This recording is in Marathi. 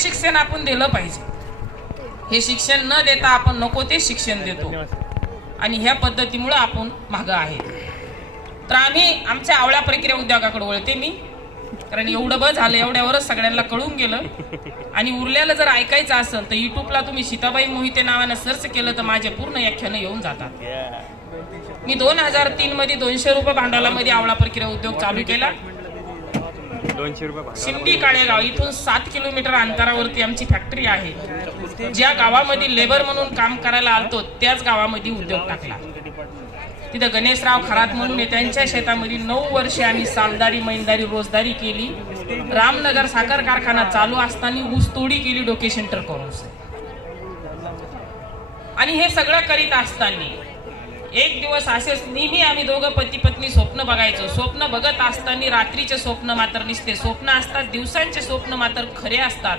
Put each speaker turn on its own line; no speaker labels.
शिक्षण आपण दिलं पाहिजे. हे शिक्षण न देता आपण नको ते शिक्षण देतो. आणि ह्या पद्धतीमुळं आपण मागं आहे तर आम्ही आमच्या आवळ्या प्रक्रिया उद्योगाकडे वळते मी. कारण एवढं बस झालं एवढ्यावरच सगळ्यांना कळून गेलं. आणि उरलेलं जर ऐकायचं असेल तर युट्यूबला तुम्ही सीताबाई मोहिते नावानं सर्च केलं तर माझे पूर्ण व्याख्यानं येऊन जातात. मी दोन हजार तीन मध्ये दोनशे रुपये भांडवलामध्ये आवळा प्रक्रिया उद्योग चालू केला.
दोनशे रुपये.
शिंदी काळेगाव इथून सात किलोमीटर अंतरावरती आमची फॅक्टरी आहे. ज्या गावामध्ये लेबर म्हणून काम करायला आलतो त्याच गावामध्ये उद्योग टाकला. तिथं गणेशराव खरात म्हणून त्यांच्या शेतामध्ये नऊ वर्षे आम्ही सालदारी मैंदारी रोजदारी केली. रामनगर साखर कारखाना चालू असताना ऊसतोडी केली डोके सेंटर करून. आणि हे सगळं करीत असताना एक दिवस असेच नेहमी आम्ही दोघं पती पत्नी स्वप्न बघायचो. स्वप्न बघत असताना रात्रीचे स्वप्न मात्र निसते. स्वप्न असतात दिवसांचे स्वप्न मात्र खरे असतात.